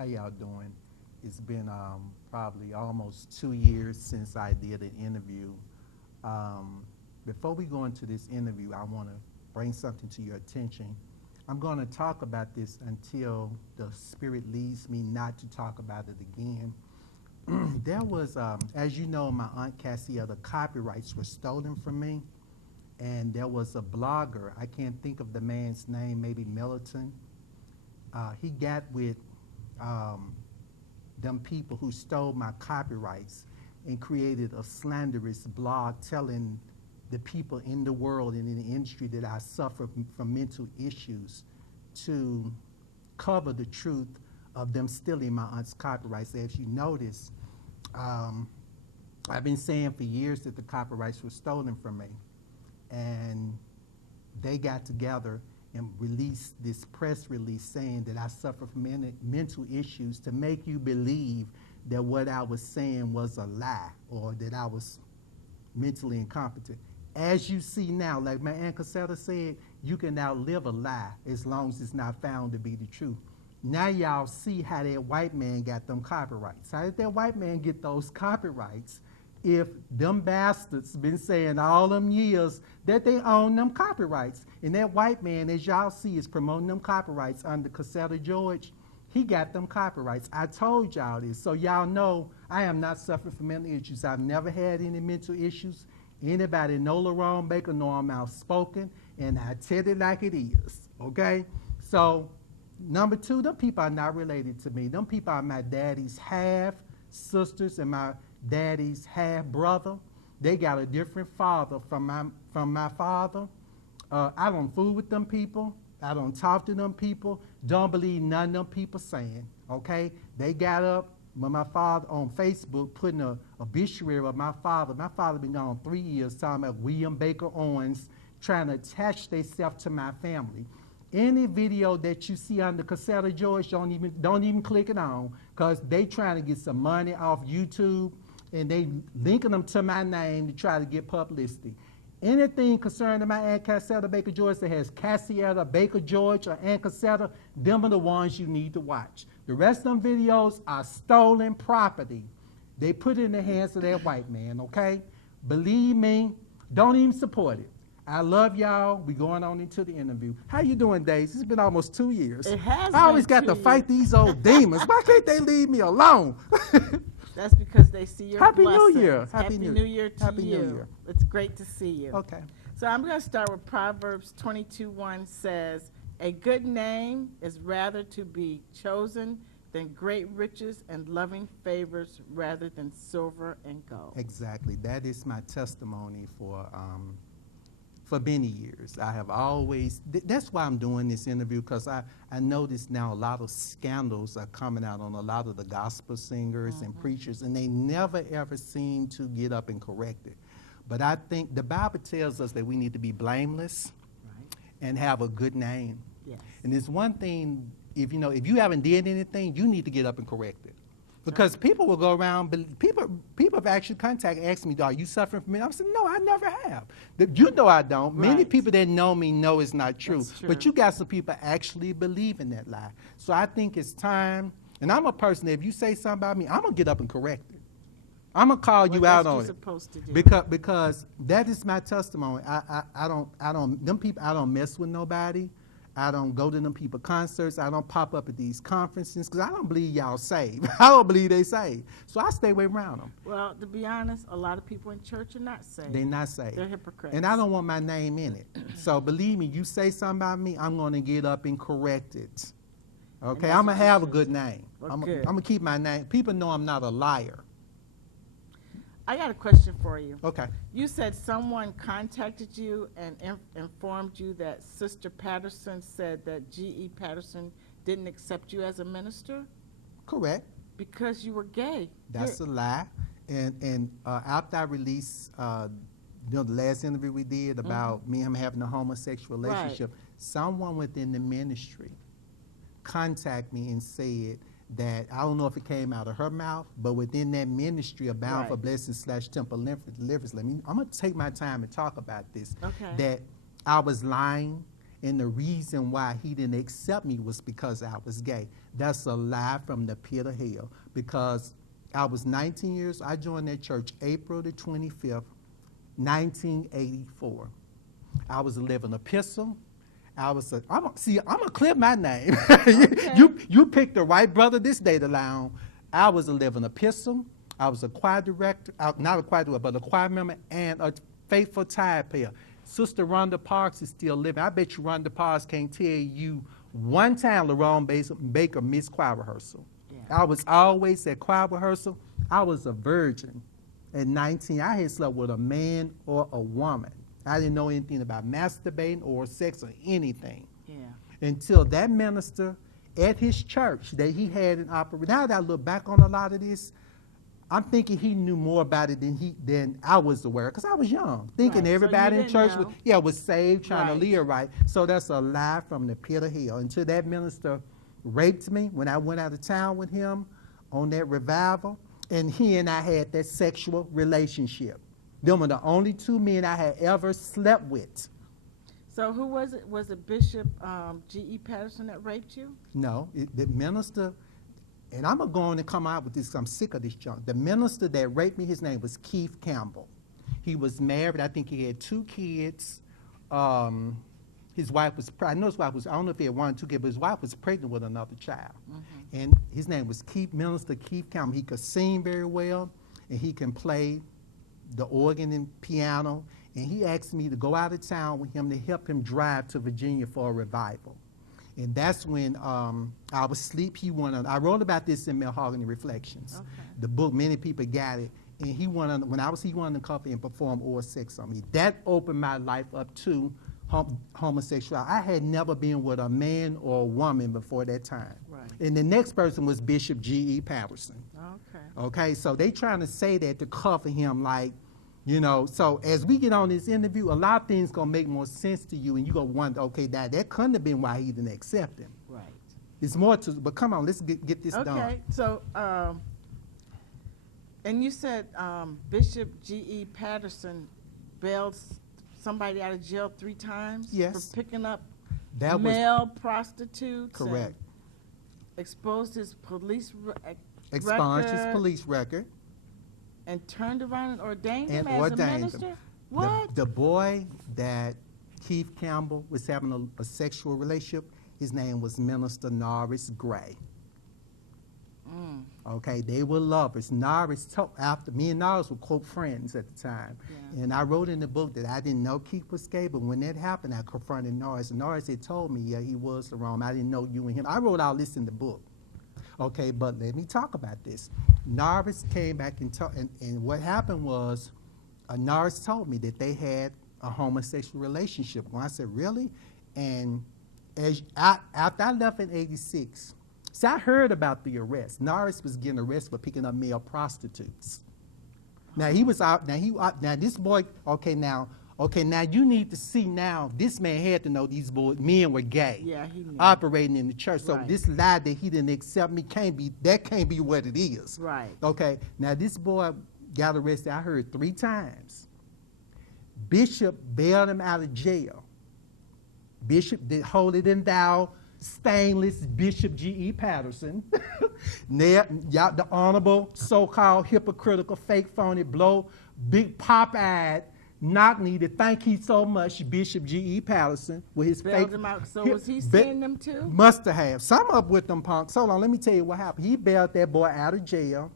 How y'all doing? It's been probably almost 2 years since I did an interview. Before we go into this interview, I want to bring something to your attention. I'm going to talk about this until the Spirit leads me not to talk about it again. There was, as you know, my Aunt Cassie, the copyrights were stolen from me. And there was a blogger, I can't think of the man's name, maybe Militant. He got with them people who stole my copyrights and created a slanderous blog telling the people in the world and in the industry that I suffer from mental issues to cover the truth of them stealing my aunt's copyrights. As you notice, I've been saying for years that the copyrights were stolen from me. And they got together and released this press release saying that I suffer from mental issues to make you believe that what I was saying was a lie or that I was mentally incompetent. As you see now, like my Aunt Cassetta said, you can outlive a lie as long as it's not found to be the truth. Now y'all see how that white man got them copyrights. How did that white man get those copyrights if them bastards been saying all them years that they own them copyrights? And that white man, as y'all see, is promoting them copyrights under Cassetta George. He got them copyrights. I told y'all this, so y'all know I am not suffering from mental issues. I've never had any mental issues. Anybody know Lerone Baker know I'm outspoken, and I tell it like it is, okay? So, number two, them people are not related to me. Them people are my daddy's half sisters and my daddy's half brother. They got a different father from my father. I don't fool with them people. I don't talk to them people. Don't believe none of them people saying, okay? They got up when my father on Facebook putting a obituary of my father. My father been gone 3 years talking about William Baker Owens trying to attach themselves to my family. Any video that you see under Cassetta George, don't even click it on, because they trying to get some money off YouTube and they linking them to my name to try to get publicity. Anything concerning my Aunt Cassetta Baker George that has Cassietta Baker George or Aunt Cassetta, them are the ones you need to watch. The rest of them videos are stolen property. They put it in the hands of that white man, okay? Believe me, don't even support it. I love y'all. We going on into the interview. How you doing, Daisy? It's been almost 2 years. It has I always got to fight these old demons. Why can't they leave me alone? That's because they see your Happy blessings. New Year. Happy New Year to Happy you. New Year. It's great to see you. Okay. So I'm going to start with Proverbs 22:1 says, "A good name is rather to be chosen than great riches, and loving favors rather than silver and gold." Exactly. That is my testimony for many years. I have always, that's why I'm doing this interview, because I notice now a lot of scandals are coming out on a lot of the gospel singers and preachers, and they never ever seem to get up and correct it. But I think the Bible tells us that we need to be blameless and have a good name. Yes. And there's one thing, if you haven't did anything, you need to get up and correct it. Because people will go around, people have actually contacted, asked me, are you suffering from it? I said, no, I never have. You know I don't. Right. Many people that know me know it's not true. That's true. But you got some people actually believe in that lie. So I think it's time, and I'm a person that if you say something about me, I'm going to get up and correct it. I'm going to call you out on it. Supposed to do. Because that is my testimony. I don't mess with nobody. I don't go to them people concerts. I don't pop up at these conferences because I don't believe y'all saved. I don't believe they saved. So I stay away around them. Well, to be honest, a lot of people in church are not saved. They're not saved. They're hypocrites. And I don't want my name in it. So believe me, you say something about me, I'm going to get up and correct it. Okay? I'm going to have a good name. Well, I'm good. going to keep my name. People know I'm not a liar. I got a question for you. Okay. You said someone contacted you and informed you that Sister Patterson said that G.E. Patterson didn't accept you as a minister Correct. because you were gay. That's a lie. And after I released the last interview we did about me and him having a homosexual relationship, someone within the ministry contacted me and said that, I don't know if it came out of her mouth, but within that ministry, a Bound for Blessing / Temple Deliverance, I'm going to take my time and talk about this, Okay. that I was lying and the reason why he didn't accept me was because I was gay. That's a lie from the pit of hell, because I was 19 years, I joined that church April the 25th, 1984. I was a living epistle. I'm gonna clear my name. Okay. You picked the right brother this day to lie on. I was a living epistle. I was a choir director, not a choir director, but a choir member and a faithful tithe payer. Sister Rhonda Parks is still living. I bet you Rhonda Parks can't tell you one time Lerone Baker missed choir rehearsal. Yeah. I was always at choir rehearsal. I was a virgin. At 19, I had slept with a man or a woman. I didn't know anything about masturbating or sex or anything. Yeah. Until that minister at his church that he had in operation. Now that I look back on a lot of this, I'm thinking he knew more about it than I was aware, because I was young, thinking everybody in church was saved, trying to live right. So that's a lie from the pit of hell. Until that minister raped me when I went out of town with him on that revival, and he and I had that sexual relationship. Them were the only two men I had ever slept with. So who was it? Was it Bishop G.E. Patterson that raped you? No, the minister, and I'm going to go on and come out with this because I'm sick of this junk. The minister that raped me, his name was Keith Campbell. He was married. I think he had 2 kids. His wife was, I know his wife was, I don't know if he had 1 or 2 kids, but his wife was pregnant with another child. Mm-hmm. And his name was Minister Keith Campbell. He could sing very well, and he can play the organ and piano. And he asked me to go out of town with him to help him drive to Virginia for a revival. And that's when I was asleep. I wrote about this in Malehogany Reflections. Okay. The book, many people got it. And he wanted to come and perform oral sex on me. That opened my life up to homosexual. I had never been with a man or a woman before that time. Right. And the next person was Bishop G.E. Patterson. Okay. Okay, so they trying to say that to cover him, like, you know. So as we get on this interview, a lot of things gonna make more sense to you, and you gonna wonder, okay, that couldn't have been why he didn't accept him. Right. It's more to, but come on, let's get this done. Okay, so, and you said Bishop G.E. Patterson bailed somebody out of jail 3 times? Yes. For picking up that male prostitutes? Correct. Exposed his police Expunged his police record. And turned around and ordained him as a minister? What? The boy that Keith Campbell was having a sexual relationship, his name was Minister Norris Gray. Mm. Okay, they were lovers. Norris told, after me and Norris were quote friends at the time. Yeah. And I wrote in the book that I didn't know Keith was gay, but when that happened, I confronted Norris. And Norris had told me, yeah, he was Lerone. I didn't know you and him. I wrote all this in the book. Okay, but let me talk about this. Norris came back and what happened was, Norris told me that they had a homosexual relationship. When I said, really? And after I left in '86, see, I heard about the arrest. Norris was getting arrested for picking up male prostitutes. Now he was out. Now this boy. Okay, now you need to see now. This man had to know these men were gay. Yeah, he knew. Operating in the church. So this lie that he didn't accept me can't be what it is. Right. Okay. Now this boy got arrested. I heard 3 times. Bishop bailed him out of jail. Bishop did holier than thou, stainless Bishop G.E. Patterson. The honorable, so-called hypocritical, fake, phony, blow, big pop-eyed, knock-knee to thank you so much, Bishop G.E. Patterson, with his bailed him out. So was he seeing them too? Must have. Some up with them punks. Hold on, let me tell you what happened. He bailed that boy out of jail,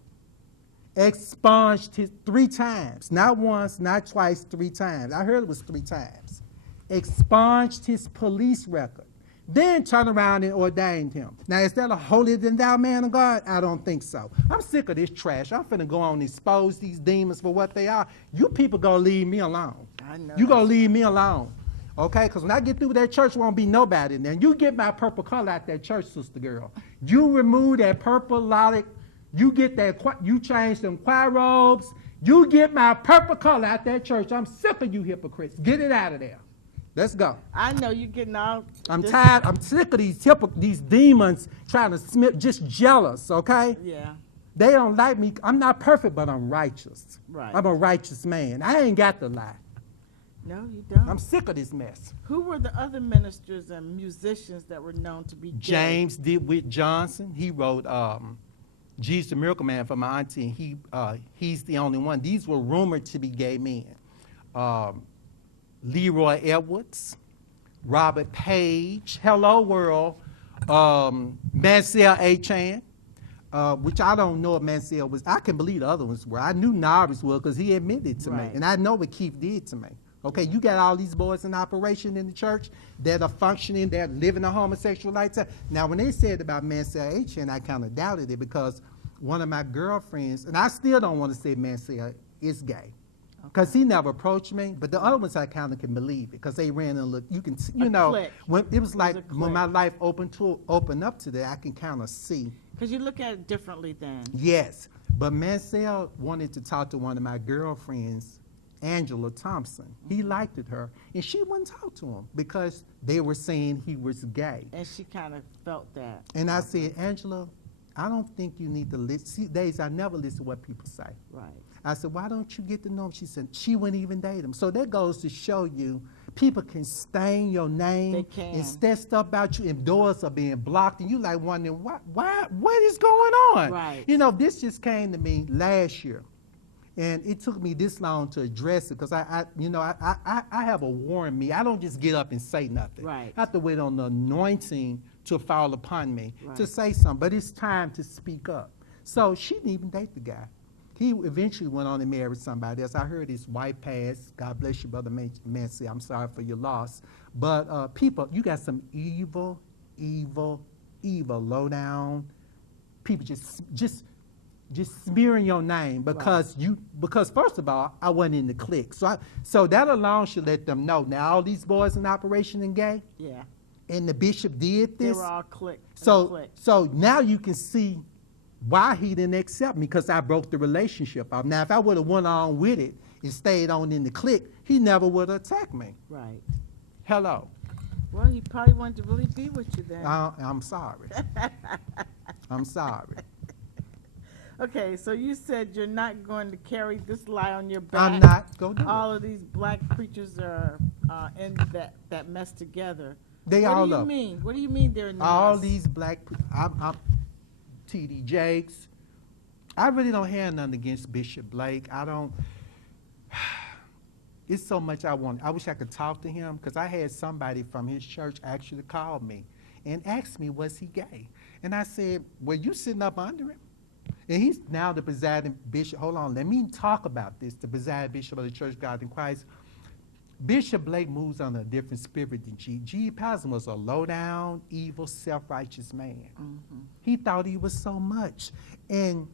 expunged his 3 times. Not once, not twice, 3 times. I heard it was 3 times. Expunged his police record. Then turned around and ordained him. Now, is that a holier than thou man of God? I don't think so. I'm sick of this trash. I'm finna go on and expose these demons for what they are. You people gonna leave me alone. I know. You gonna leave me alone. Okay? Because when I get through with that church, won't be nobody in there. You get my purple color out that church, sister girl. You remove that purple lollic. You get that, you change them choir robes. You get my purple color out that church. I'm sick of you hypocrites. Get it out of there. Let's go. I know you're getting out. I'm tired. I'm sick of these demons trying to smith, just jealous, okay? Yeah. They don't like me. I'm not perfect, but I'm righteous. Right. I'm a righteous man. I ain't got to lie. No, you don't. I'm sick of this mess. Who were the other ministers and musicians that were known to be gay? James did with Johnson. He wrote Jesus the Miracle Man for my auntie, and he's the only one. These were rumored to be gay men. Leroy Edwards, Robert Page, Hello World, Mansell A. Chan, which I don't know if Mansell was. I can believe the other ones were. I knew Norris was because he admitted to me, Right. and I know what Keith did to me. Okay, you got all these boys in operation in the church that are functioning, that living a homosexual lifestyle. Now, when they said about Mansell A. Chan, I kind of doubted it because one of my girlfriends, and I still don't want to say Mansell is gay, because he never approached me. But the other ones I kind of can believe it because they ran and looked. You can, you know, clique. when it was like a when my clique. life opened up to that, I can kind of see. Because you look at it differently then. Yes, but Mansell wanted to talk to one of my girlfriends, Angela Thompson. He liked her, and she wouldn't talk to him because they were saying he was gay. And she kind of felt that. And I said, Angela, I don't think you need to listen. See, days I never listen to what people say. Right. I said, why don't you get to know him? She said, she wouldn't even date him. So that goes to show you, people can stain your name. They can. And say stuff about you, and doors are being blocked, and you like wondering, what is going on? Right. You know, this just came to me last year. And it took me this long to address it because I have a war in me. I don't just get up and say nothing. Right. I have to wait on the anointing to fall upon me to Right. say something. But it's time to speak up. So she didn't even date the guy. He eventually went on and married somebody else. I heard his wife passed. God bless you, Brother Mancy. I'm sorry for your loss. But people, you got some evil, low down people just smearing your name because because first of all, I wasn't in the clique. So that alone should let them know. Now all these boys in Operation and Gay, Yeah. and the bishop did They this. were all clicked. So now you can see why he didn't accept me, because I broke the relationship off. Now if I would have went on with it and stayed on in the clique, he never would have attacked me. Right. Hello. Well, he probably wanted to really be with you then. I'm sorry. I'm sorry. Okay, so you said you're not going to carry this lie on your back. I'm not. Go do All it. of these black preachers are in that mess together. They all What do you up. mean? What do you mean they're in the All mess? these I'm T.D. Jakes. I really don't have nothing against Bishop Blake. I don't. It's so much I want. I wish I could talk to him, because I had somebody from his church actually call me and asked me, was he gay? And I said, were you sitting up under him? And he's now the presiding bishop. Hold on, let me talk about this. The presiding bishop of the Church of God in Christ. Bishop Blake moves on a different spirit than G. G. Patterson was a low-down, evil, self-righteous man. Mhm. He thought he was so much. And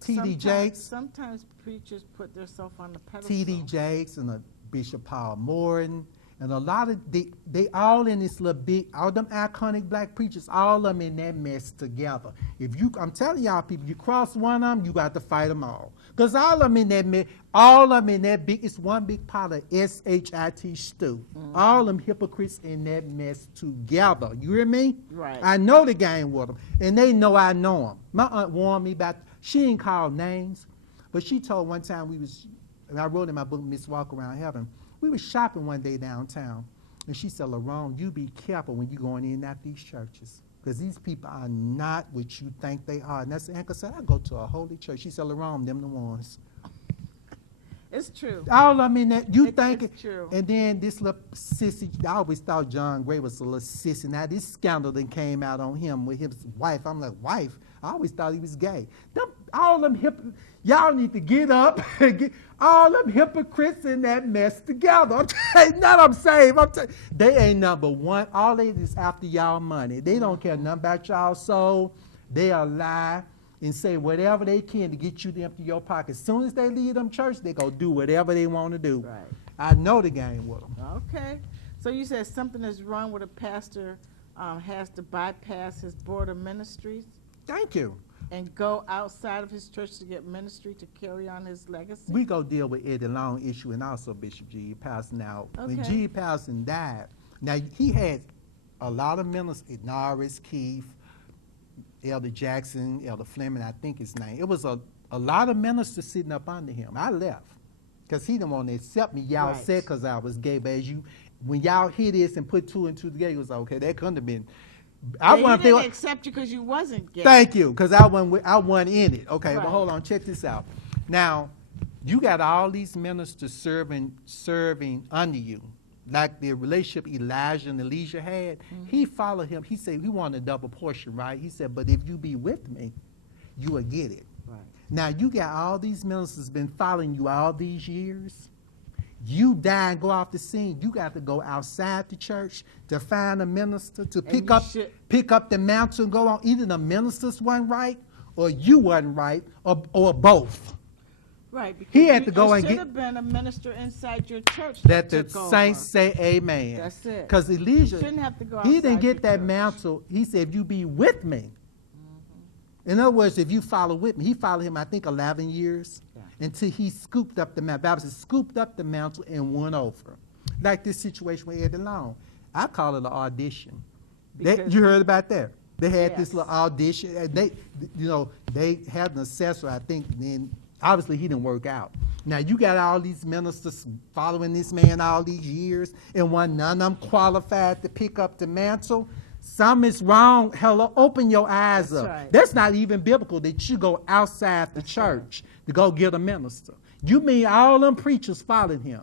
T.D. Jakes, Sometimes preachers put themselves on the pedestal. T.D. Jakes and Bishop Paul Morton, and a lot of, they all in this little big, all them iconic black preachers, all of them in that mess together. I'm telling y'all people, you cross one of them, you got to fight them all. Because all of them in that mess, all of them in that big, it's one big pot of S-H-I-T stew. Mhm. All them hypocrites in that mess together. You hear me? Right. I know the game with them, and they know I know them. My aunt warned me about, she didn't call names, but she told one time and I wrote in my book, Miss Walk Around Heaven, we were shopping one day downtown, and she said, Lerone, you be careful when you're going in and out these churches, because these people are not what you think they are. And that's the anchor said, I go to a holy church. She said, Lerone, them the ones. It's true. All I mean, that you think It's true. And then this little sissy, I always thought John Gray was a little sissy. Now this scandal that came out on him with his wife, I'm like, wife? I always thought he was gay. All them y'all need to get up and get all them hypocrites in that mess together. I'm telling you, not I'm saved. They ain't number one. All they is after y'all money. They don't care nothing about y'all soul. They'll lie and say whatever they can to get you to empty your pocket. As soon as they leave them church, they go do whatever they want to do. Right. I know the game with them. Okay. So you said something is wrong with a pastor has to bypass his board of ministries Thank you. and go outside of his church to get ministry to carry on his legacy? We go deal with Eddie Long issue and also Bishop G. Patterson. Now, when Okay. G. Patterson died, now he had a lot of ministers, Norris, Keith, Elder Jackson, Elder Fleming, I think his name. It was a lot of ministers sitting up under him. I left. because he didn't want to accept me. Y'all Right. said because I was gay, but when y'all hear this and put two and two together, it was okay. That couldn't have been. I He wasn't didn't feeling. accept you because you wasn't gay. Thank you, because I wasn't in it. Okay, Right. but hold on, check this out. Now, you got all these ministers serving under you, like the relationship Elijah and Elijah had. He followed him. He said he wanted a double portion, right? He said, but if you be with me, you will get it. Right. Now, you got all these ministers been following you all these years. You die and go off the scene. You got to go outside the church to find a minister to pick up the mantle and go on. Either the ministers wasn't right, or you wasn't right, or both. Right. Because He had to go and should get have been a minister inside your church that the took over. saints say amen. That's it. Because Elijah, Shouldn't have to go he didn't outside get your that church. mantle. He said, if you be with me. In other words, if you follow with me, he followed him, I think, 11 years until he scooped up the mantle. Bible says, scooped up the mantle and went over. Like this situation with Ed Lerone. I call it an audition. You heard about that? They had this little audition. And they had an assessor, I think, and then obviously he didn't work out. Now, you got all these ministers following this man all these years, and none of them qualified to pick up the mantle. Something is wrong. Hello, open your eyes That's up. right. That's not even biblical that you go outside the church to go get a minister. You mean all them preachers following him?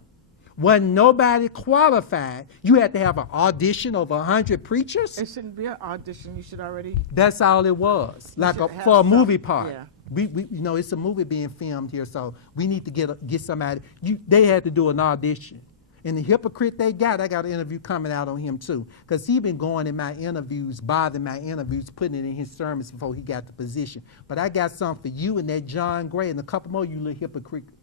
Wasn't nobody qualified. You had to have an audition of 100 preachers? It shouldn't be an audition. You should already. That's all it was, like should have for a movie some- part. yeah. We it's a movie being filmed here, so we need to get somebody. They had to do an audition. And the hypocrite I got an interview coming out on him too, because he been going in my interviews, bothering my interviews, putting it in his sermons before he got the position. But I got something for you and that John Gray and a couple more you little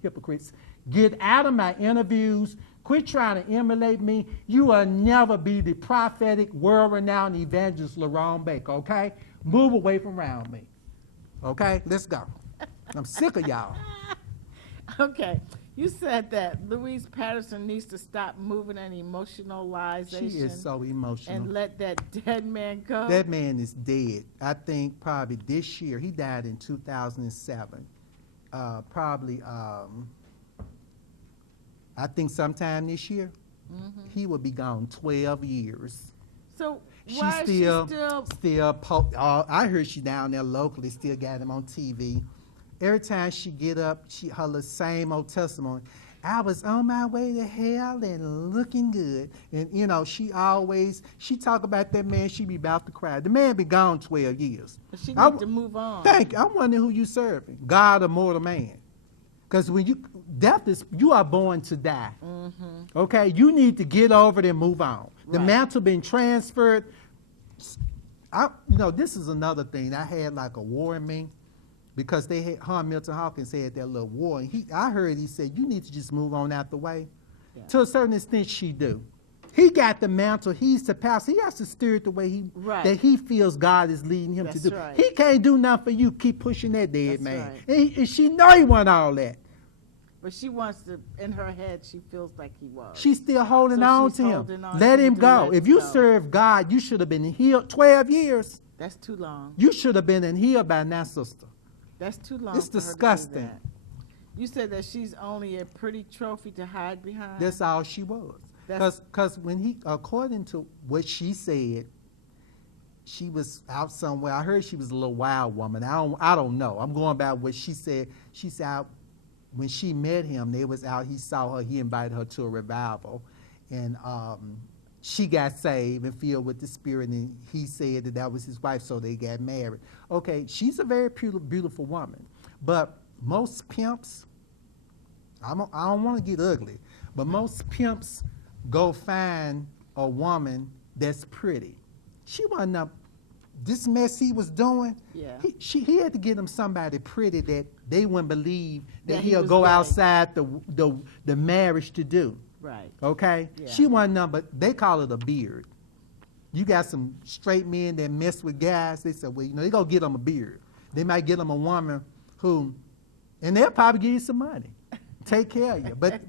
hypocrites. Get out of my interviews. Quit trying to emulate me. You will never be the prophetic, world-renowned evangelist Lerone Baker, okay? Move away from around me. Okay? Let's go. I'm sick of y'all. Okay. You said that Louise Patterson needs to stop moving and emotionalization. She is so emotional. And let that dead man go. That man is dead. I think probably this year. He died in 2007. I think sometime this year. He will be gone 12 years. So why is she still? I heard she down there locally, still got him on TV. Every time she get up, her the same old testimony. I was on my way to hell and looking good. And, she talk about that man, she be about to cry. The man been gone 12 years. But she needs to move on. Thank you. I'm wondering who you serving, God or mortal man. Because when you are born to die. Okay? You need to get over it and move on. The mantle been transferred. This is another thing. I had like a war in me. Because Milton Hawkins had that little war, and I heard he said, you need to just move on out the way. Yeah. To a certain extent, she do. He got the mantle. He's the pastor. He has to steer it the way that he feels God is leading him to do. Right. He can't do nothing for you. Keep pushing that dead man. Right. And she know he want all that. But she wants to, in her head, she feels like he was. She's still holding on to him. Let him go. If you serve God, you should have been healed 12 years. That's too long. You should have been in here by now, sister. That's too long. It's for her to do disgusting. that. You said that she's only a pretty trophy to hide behind. That's all she was. Because when according to what she said, she was out somewhere. I heard she was a little wild woman. I don't know. I'm going by what she said. She said when she met him, they was out. He saw her. He invited her to a revival, and she got saved and filled with the Spirit, and he said that was his wife, so they got married. Okay, she's a very beautiful woman, but most pimps, I don't want to get ugly, but most pimps go find a woman that's pretty. She wasn't up. This mess he was doing, he had to get him somebody pretty that they wouldn't believe that he'll go outside the marriage to do. Right. Okay? Yeah. She wasn't nothing, but they call it a beard. You got some straight men that mess with guys. They say, well, they're going to get them a beard. They might get them a woman and they'll probably give you some money. Take care of you. But,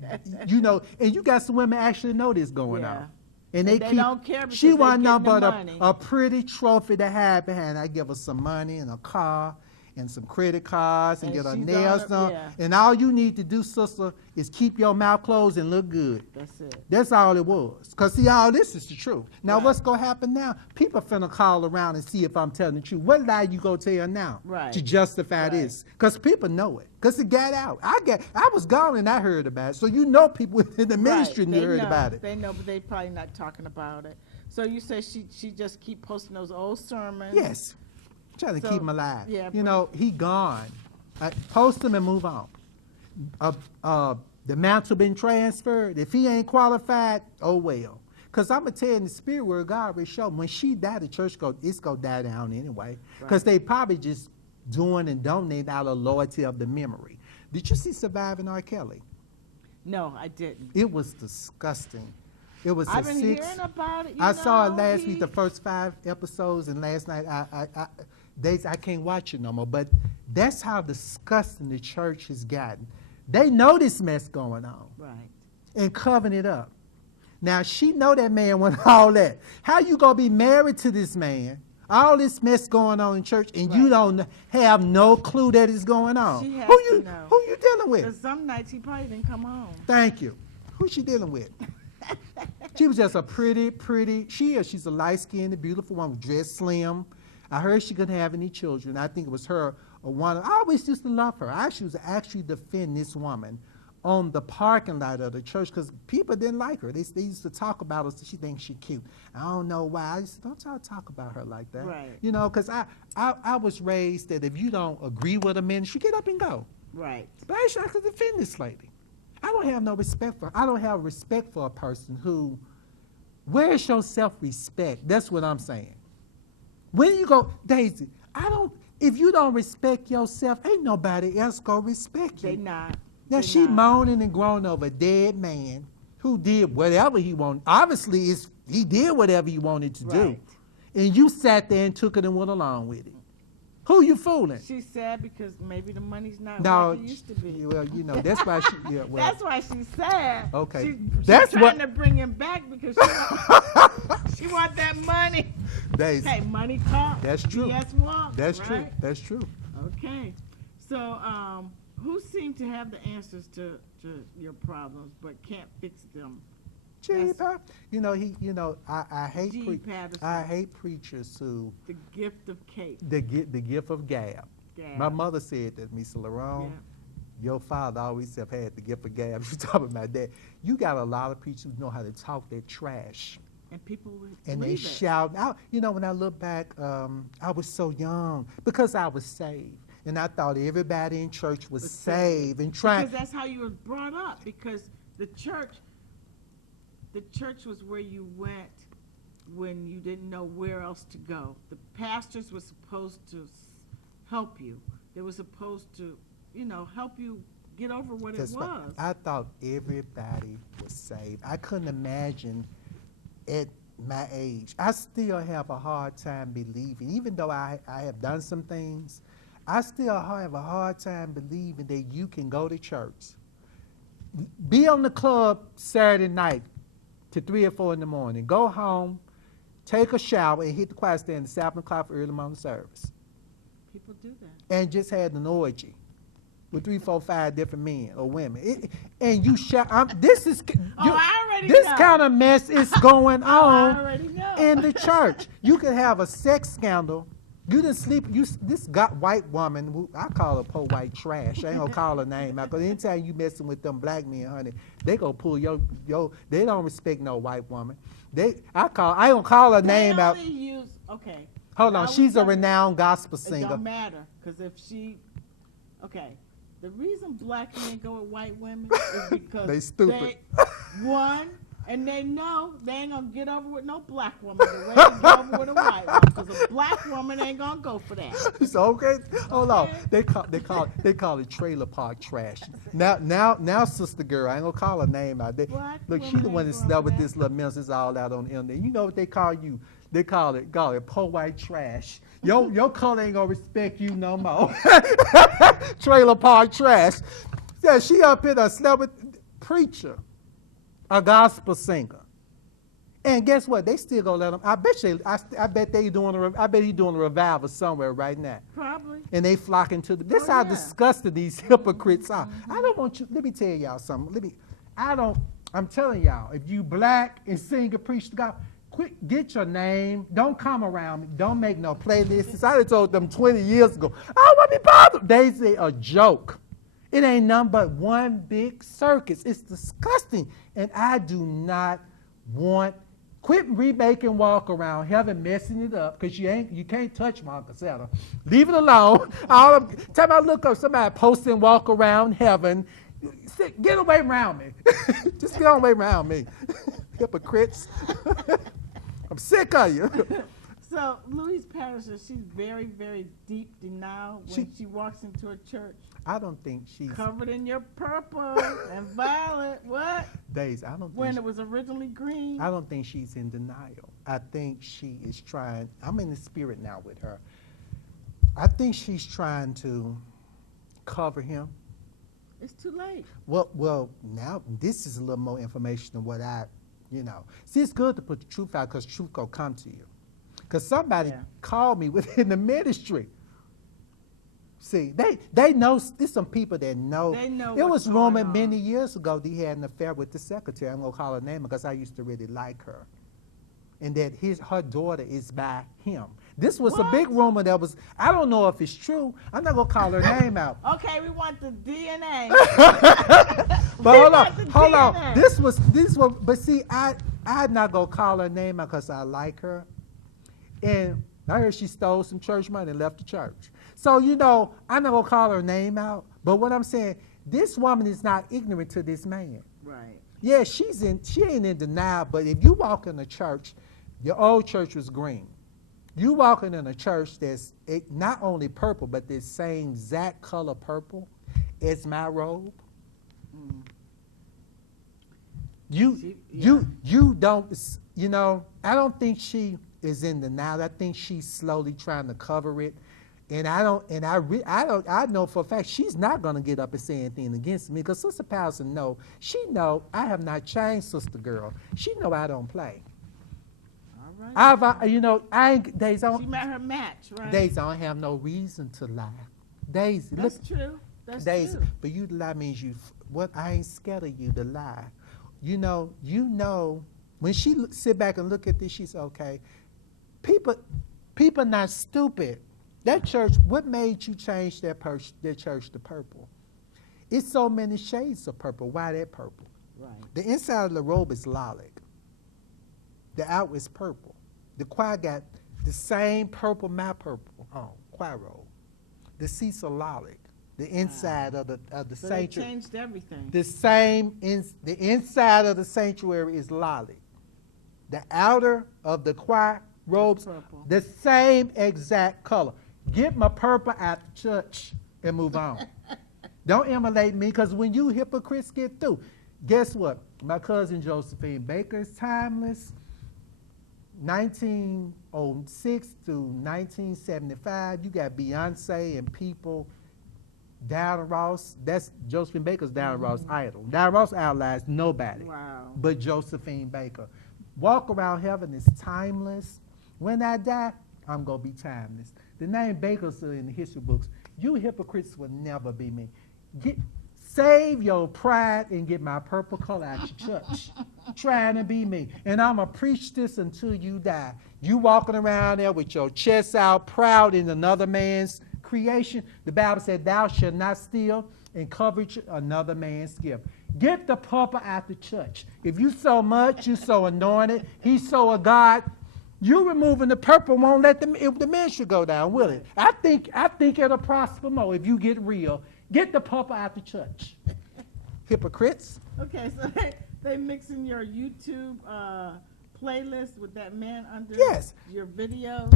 and you got some women actually know this going on. And they don't care because she wasn't nothing but money. a pretty trophy to hide behind. I give her some money and a car, and some credit cards and And get her she's nails on done. yeah. And all you need to do, sister, is keep your mouth closed and look good. That's it. That's all it was. Because, see, all this is the truth. Now, Right. what's going to happen now? People finna call around and see if I'm telling the truth. What lie you going to tell now Right. to justify Right. this? Because people know it. Because it got out. I was gone and I heard about it. So you know people in the ministry Right. knew They heard know. about it. They know, but they probably not talking about it. So you say she just keep posting those old sermons. Yes. Trying to So, keep him alive. yeah, You but- know, he gone. Post him and move on. The mantle been transferred. If he ain't qualified, oh well. Because I'm going to tell you in the spirit where God already showed me, when she died, the church it's going to die down anyway. Because Right. they probably just doing and donating out of loyalty of the memory. Did you see Surviving R. Kelly? No, I didn't. It was disgusting. It was I've a been 6. hearing about it. I saw it know, last week, the first 5 episodes, and last night I can't watch it no more. But that's how disgusting the church has gotten. They know this mess going on Right. and covering it up. Now she know that man went all that. How you gonna be married to this man? All this mess going on in church, and you Right. don't have no clue that it's going on. She has who to you know. who you dealing with? Because some nights he probably didn't come home. Thank you. Who she dealing with? She was just a pretty. She's a light-skinned, beautiful woman, dressed slim. I heard she couldn't have any children. I think it was her or one. I always used to love her. I was actually defend this woman on the parking lot of the church because people didn't like her. They used to talk about her. So she thinks she cute. I don't know why. I used to, don't y'all talk about her like that. Right. You know, because I was raised that if you don't agree with a ministry, get up and go. Right. But I should defend this lady. I don't have no respect for her. I don't have respect for a person who, where's your self-respect? That's what I'm saying. When you go, Daisy, if you don't respect yourself, ain't nobody else gonna respect you. They not. Now They she not. moaning and groaning over a dead man who did whatever he wanted. Obviously, he did whatever he wanted to do. Right. And you sat there and took it and went along with it. Who you fooling? She's sad because maybe the money's not No, what it used to be. well, you know, that's why she, yeah, well. That's why she's sad. Okay. She's That's trying what- to bring him back because she want that money. Daisy, Okay, money talk. That's true. BS walk. that's right? true, that's true. Okay. So, who seemed to have the answers to your problems but can't fix them? Gee, That's- you know, I hate G. Patterson. I hate preachers who The gift of cake. the gift of gab. Gab. My mother said that, Miss Lerone, Yeah. your father always have had the gift of gab. You talking about that? You got a lot of preachers who know how to talk their trash. And people would And they believe it. shout out. You know, when I look back, I was so young because I was saved. And I thought everybody in church was Was saved and trying. Because that's how you were brought up. Because the church was where you went when you didn't know where else to go. The pastors were supposed to help you. They were supposed to, help you get over what That's it right. was. I thought everybody was saved. I couldn't imagine at my age. I still have a hard time believing, even though I have done some things, I still have a hard time believing that you can go to church, be on the club Saturday night to 3 or 4 in the morning, go home, take a shower, and hit the choir stand at 7 o'clock for early morning service, People do that. and just had an orgy with 3, 4, 5 different men or women. And you shout, this is, I already this know. kind of mess is going I on already know. in the church. You could have a sex scandal. You didn't sleep. This got white woman. I call her poor white trash. I ain't gonna call her name out, because anytime you messing with them black men, honey, they gonna pull your. They don't respect no white woman. I ain't gonna call her name out. Okay. Hold Now on, we she's a talking- renowned gospel It singer. don't matter, because if she, okay, the reason black men go with white women is because They stupid. One, and they know they ain't gonna get over with no black woman the way they get over with a white woman, because a black woman ain't gonna go for that. It's okay. Hold on. They call it trailer park trash. Now, sister girl, I ain't gonna call her name out. Black Look, she women the one ain't that going slept for with that. this little minister all out on the internet. You know what they call you? They call it poor white trash. Your color ain't gonna respect you no more. Trailer park trash. Yeah, she up here done slept with preacher, a gospel singer. And guess what? They still gonna let him. I bet he's doing a revival somewhere right now. Probably. And they flocking to the. This Oh, how yeah. disgusted these hypocrites are. I don't want you. Let me tell y'all something. I'm telling y'all, if you black and sing and preach to God, quit, get your name. Don't come around me. Don't make no playlists. I done told them 20 years ago, I don't want to be bothered. They say a joke. It ain't nothing but one big circus. It's disgusting. And I do not want, quit remaking walk around heaven, messing it up, because you can't touch my cassette. Leave it alone. Time I look up somebody posting walk around heaven, get away around me. Just get away around me. Hypocrites. I'm sick of you. So Louise Patterson, she's very, very deep denial when she walks into a church. I don't think she's covered in your purple and violet. What? Days, I don't think when it was originally green. I don't think she's in denial. I think she is trying. I'm in the spirit now with her. I think she's trying to cover him. It's too late. Well, now this is a little more information than what See, it's good to put the truth out because truth gonna come to you. Because somebody called me within the ministry. See, they know. There's some people that know. They know. It was rumored many years ago that he had an affair with the secretary. I'm gonna call her name because I used to really like her, and that her daughter is by him. This was a big rumor that was. I don't know if it's true. I'm not gonna call her name out. Okay, we want the DNA. But hold on. This was. But see, I'm not gonna call her name out because I like her, and I heard she stole some church money and left the church. So, I'm not going to call her name out, but what I'm saying, this woman is not ignorant to this man. Right. Yeah, she ain't in denial, but if you walk in a church, your old church was green. You walking in a church that's not only purple, but the same exact color purple as my robe. Mm. You don't, I don't think she is in denial. I think she's slowly trying to cover it. And I know for a fact she's not going to get up and say anything against me because Sister Patterson she I have not changed, sister girl. She know I don't play. All right. She met her match, right? Daisy, I don't have no reason to lie. Daisy, that's true. That's Daisy, true. But you to lie means I ain't scared of you to lie. When she sit back and look at this, she said, okay, people not stupid. That church, what made you change their church to purple? It's so many shades of purple. Why that purple? Right. The inside of the robe is lilac. The out is purple. The choir got the same purple, my purple, choir robe. The seats are lilac. The inside of the so sanctuary. They changed everything. The inside of the sanctuary is lilac. The outer of the choir robes, the same exact color. Get my purple out the church and move on. Don't emulate me, because when you hypocrites get through, guess what? My cousin Josephine Baker is timeless. 1906 to 1975, you got Beyonce and people. Diana Ross, that's Josephine Baker's Diana Ross idol. Diana Ross outlies nobody but Josephine Baker. Walk around heaven is timeless. When I die, I'm going to be timeless. The name Baker's in the history books. You hypocrites will never be me. Save your pride and get my purple color out your church. Trying to be me. And I'm going to preach this until you die. You walking around there with your chest out, proud in another man's creation. The Bible said, thou shalt not steal and covet another man's gift. Get the purple out the church. If you so much, you so anointed, he's so a God, you removing the purple won't let the ministry go down, will it? I think it'll prosper more if you get real. Get the purple out the church. Hypocrites. Okay, so they mixing your YouTube playlist with that man under your videos?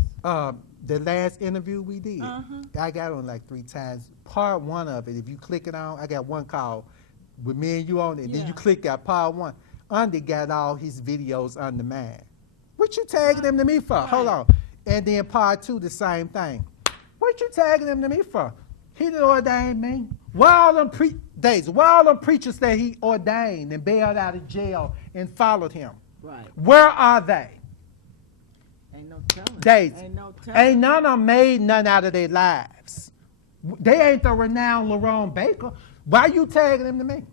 The last interview we did, I got on like 3 times. Part 1 of it, if you click it on, I got one called with me and you on it, and then you click out part 1. Under got all his videos under mine. What you tagging them to me for? Right. Hold on. And then part 2, the same thing. What you tagging them to me for? He didn't ordain me. Why all them preachers that he ordained and bailed out of jail and followed him? Right. Where are they? Ain't no telling. Daisy. Ain't no telling. Ain't none of them made none out of their lives. They ain't the renowned Lerone Baker. Why you tagging them to me?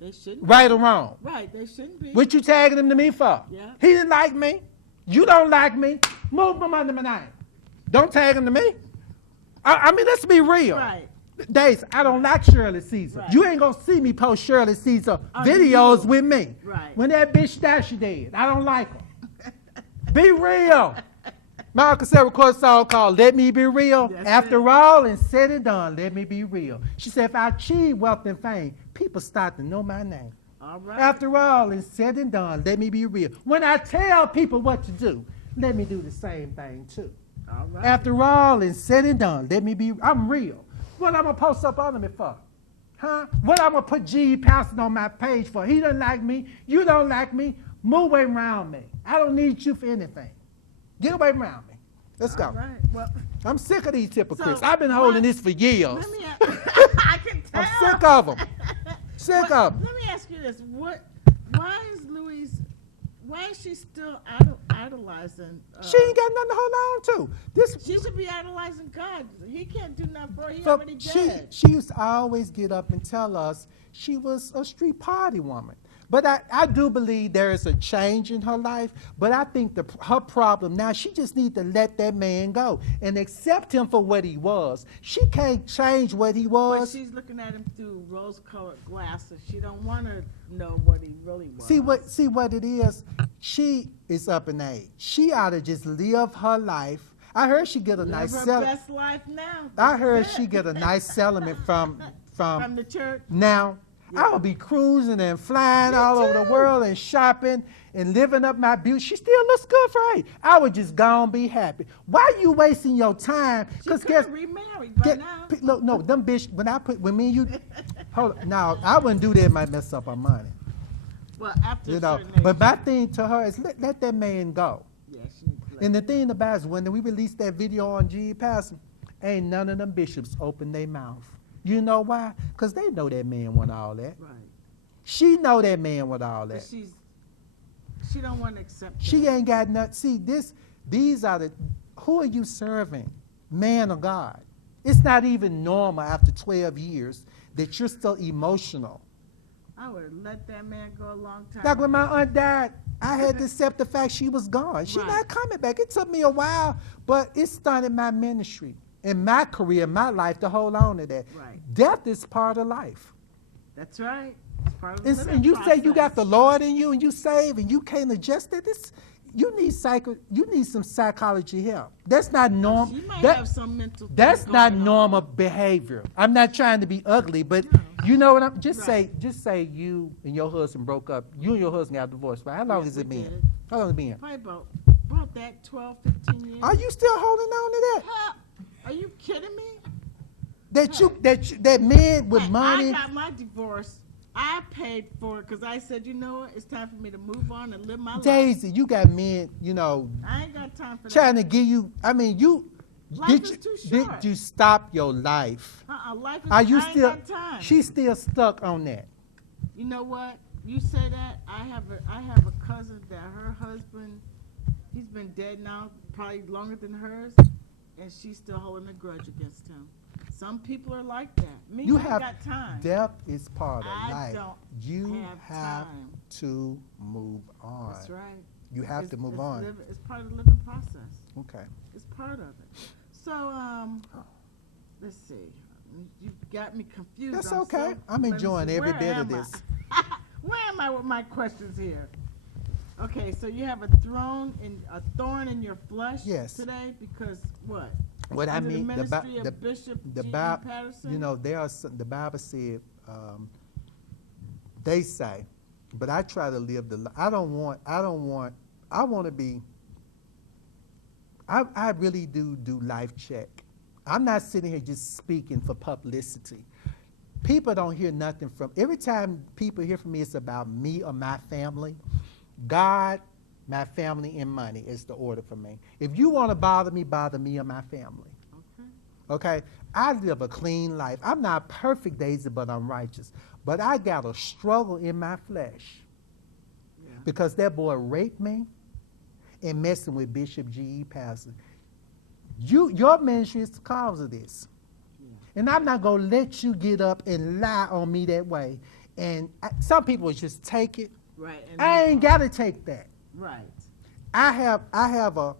They shouldn't. Right or wrong? Right, they shouldn't be. What you tagging him to me for? Yeah. He didn't like me. You don't like me. Move him under my name. Don't tag him to me. I mean, let's be real. Right. Days, I don't like Shirley Caesar. Right. You ain't gonna see me post Shirley Caesar Oh, videos you. with me. Right. When that bitch died, she dead. I don't like her. Be real. Malcolm said record a song called Let Me Be Real. That's After it. all and said and done, let me be real. She said, if I achieve wealth and fame, people start to know my name. All right. After all and said and done, let me be real. When I tell people what to do, let me do the same thing too. All right. After all and said and done, let me be, I'm real. What I'm gonna post up on me for? Huh? What I'm gonna put G. Patterson on my page for? He doesn't like me, you don't like me, move away around me. I don't need you for anything. Get away around me. Let's go. All right. Well, I'm sick of these hypocrites. So, I've been holding this for years. let me. I can tell. I'm sick of them. Sick of them. Let me ask you this: Why is Louise? Why is she still idolizing? She ain't got nothing to hold on to. This She should be idolizing God. He can't do nothing for her. He So already dead. she used to always get up and tell us she was a street party woman. But I do believe there is a change in her life. But I think her problem now, she just needs to let that man go and accept him for what he was. She can't change what he But was. she's looking at him through rose-colored glasses. She don't want to know what he really was. See what it is? She is up in age. She ought to just live her life. I heard she get a Live nice her settlement. best life now. I heard That's she it. get a nice settlement from From the church. Now, I would be cruising and flying all over the world and shopping and living up my beauty. She still looks good for her age. I would just go and be happy. Why you wasting your time? She could have remarried by now. Look, no, them bitch, when me and you, hold on, now, I wouldn't do that, it might mess up our money. Well, after You a know, certain age. but my thing to her is let that man go. Yeah, she needs to let And the thing about it is when we released that video on G. Patterson, ain't none of them bishops open their mouth. You know why? Because they know that man want all that. Right. She know that man want all But that. she don't want to accept She that. ain't got nothing. See, these are who are you serving? Man or God? It's not even normal after 12 years that you're still emotional. I would let that man go a long time. Like when my aunt died, I had to accept the fact she was gone. She Right. not coming back. It took me a while, but it started my ministry and my career, my life to hold on to that. Right. Death is part of life. That's right. It's part of the living And you say you got the process. Lord in you and you save and you can't adjust it. You need some psychology help. That's not normal. She might That- have some mental thing That's not going on. normal behavior. I'm not trying to be ugly, but No. you know what I'm just Right. say you and your husband broke up. You and your husband got divorced, right? How long Yes, has it we been? did. How long has it been? Probably about that 12, 15 years. Are you still holding on to that? Huh? Are you kidding me? That man with Hey, money. I got my divorce. I paid for it because I said, you know what? It's time for me to move on and live my life. Daisy, you got men, I ain't got time for trying that. to give you. I mean, Life did is you too did short. you stop your life? Life is, Are you I ain't still? got time. She's still stuck on that. You know what? You say that. I have a cousin that her husband, he's been dead now probably longer than hers, and she's still holding a grudge against him. Some people are like that. Me, You I ain't have got time. death is part of I life. don't You have have time. to move on. That's right. You have to move on. It's part of the living process. Okay. It's part of it. So, let's see. You got me confused. That's I'm okay. so- I'm let me enjoying see. every Where bit of am I? this. Where am I with my questions here? Okay, so you have a thorn in your flesh Yes. today because what? What I Under mean, the ministry of Bishop the G.E. Bible, Patterson? there are some, the Bible said, they say, but I try to live I want to be, I really do life check. I'm not sitting here just speaking for publicity. People don't hear nothing every time people hear from me, it's about me or my family. God, my family, and money is the order for me. If you want to bother me or my family. Okay? I live a clean life. I'm not perfect, Daisy, but I'm righteous. But I got a struggle in my flesh. because that boy raped me and messing with Bishop G.E. Patterson. Your ministry is the cause of this. Yeah. And I'm not going to let you get up and lie on me that way. And some people just take it. Right. And I ain't got to take that. Right. I have a,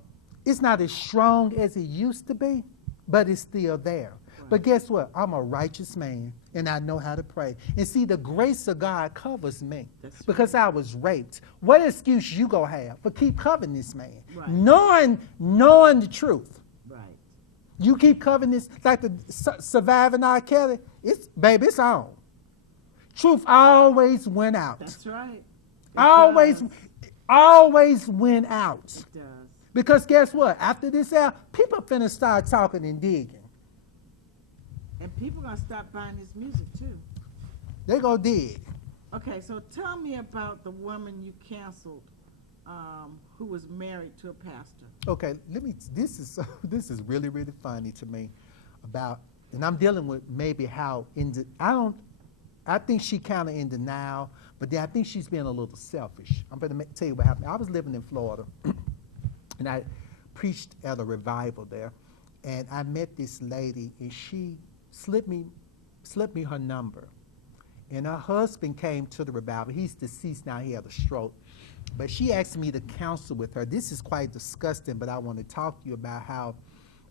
it's not as strong as it used to be, but it's still there. Right. But guess what? I'm a righteous man, and I know how to pray. And see, the grace of God covers me. That's because right. I was raped. What excuse you gonna have for keep covering this man? Right. Knowing the truth. Right. You keep covering this, like the surviving R. Kelly, it's on. Truth always went out. That's right. Always went out. It does. Because guess what? After this out, people finna start talking and digging. And people gonna stop buying his music too. They go dig. Okay, so tell me about the woman you canceled, who was married to a pastor. Okay, this is really, really funny to me about, and I'm dealing with maybe how, I think she kind of in denial, but then I think she's being a little selfish. I'm going to tell you what happened. I was living in Florida, and I preached at a revival there, and I met this lady, and she slipped me her number. And her husband came to the revival. He's deceased now. He had a stroke. But she asked me to counsel with her. This is quite disgusting, but I want to talk to you about how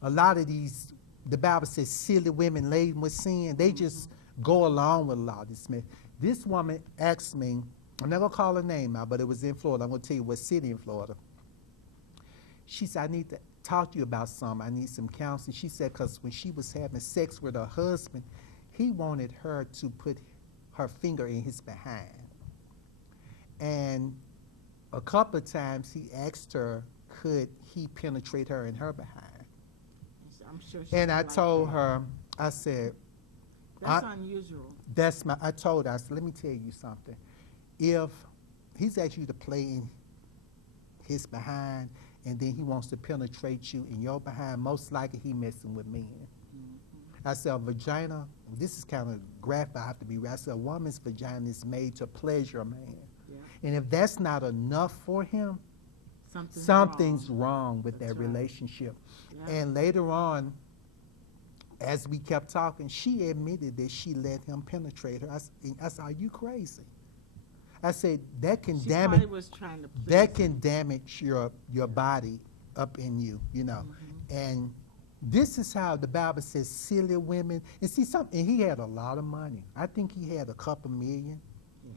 a lot of these, the Bible says, silly women laden with sin, they just go along with a lot of this myth. This woman asked me, I'm not going to call her name out, but it was in Florida. I'm going to tell you what city in Florida. She said, I need to talk to you about something. I need some counseling. She said, because when she was having sex with her husband, he wanted her to put her finger in his behind. And a couple of times he asked her, could he penetrate her in her behind? I'm sure she And I like told that. her, I said, That's unusual. I told her, I said, let me tell you something. If he's asked you to play in his behind and then he wants to penetrate you in your behind, most likely he messing with men. I said, a vagina, this is kind of graphic, I have to be right. I said, a woman's vagina is made to pleasure a man. Yeah. And if that's not enough for him, Something's wrong with That's that right. relationship. Yeah. And later on, as we kept talking, she admitted that she let him penetrate her. I said, are you crazy? I said, that can She damage, probably was trying to please that him. can damage your body up in you, you know. And this is how the Bible says silly women, and see something, and he had a lot of money. I think he had a couple million. Yeah.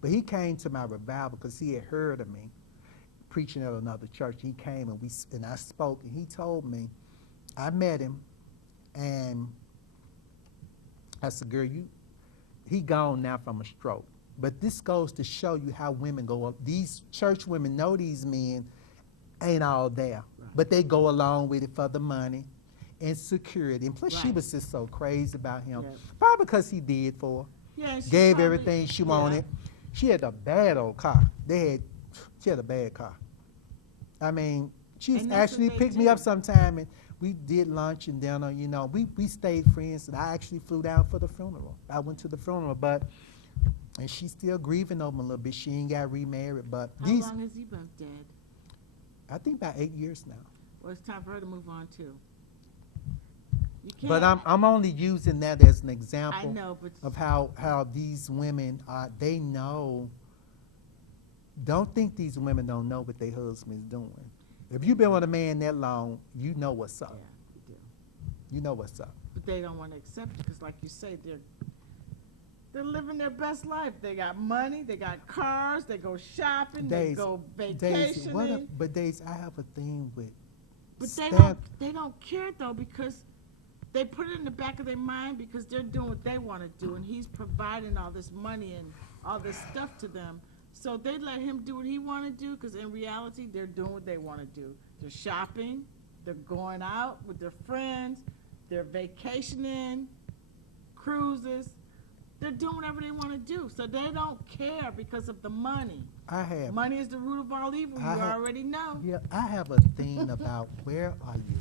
But he came to my revival because he had heard of me preaching at another church. He came and I spoke, and he told me, I met him, and I said, girl, he gone now from a stroke. But this goes to show you how women go up. These church women know these men ain't all there, Right. but they go along with it for the money and security. And plus, she Right. was just so crazy about him, Yeah. probably because he did for her. Yeah, she Gave probably- everything she yeah. wanted. She had a bad old car. She had a bad car. I mean, she And that's actually what they picked me do. up sometime, and we did lunch and dinner. You know, we stayed friends, and I actually flew down for the funeral. I went to the funeral, and she's still grieving over him a little bit. She ain't got remarried, but How long has he been dead? I think about 8 years now. Well, it's time for her to move on too. You can't. But I'm only using that as an I example know, but of how these women they know. Don't think these women don't know what their husband's doing. If you've been with a man that long, you know what's yeah, up. you do. You know what's up. But they don't want to accept it because, like you say, they're living their best life. They got money, they got cars, they go shopping, they Daisy, go Daisy, vacationing. but Daisy, I have a thing with. But stand- they don't care though, because they put it in the back of their mind because they're doing what they want to do, and he's providing all this money and all this stuff to them. So they let him do what he want to do, because in reality, they're doing what they want to do. They're shopping, they're going out with their friends, they're vacationing, cruises. They're doing whatever they want to do. So they don't care because of the money. Money is the root of all evil. You already know. Yeah, I have a thing about where are you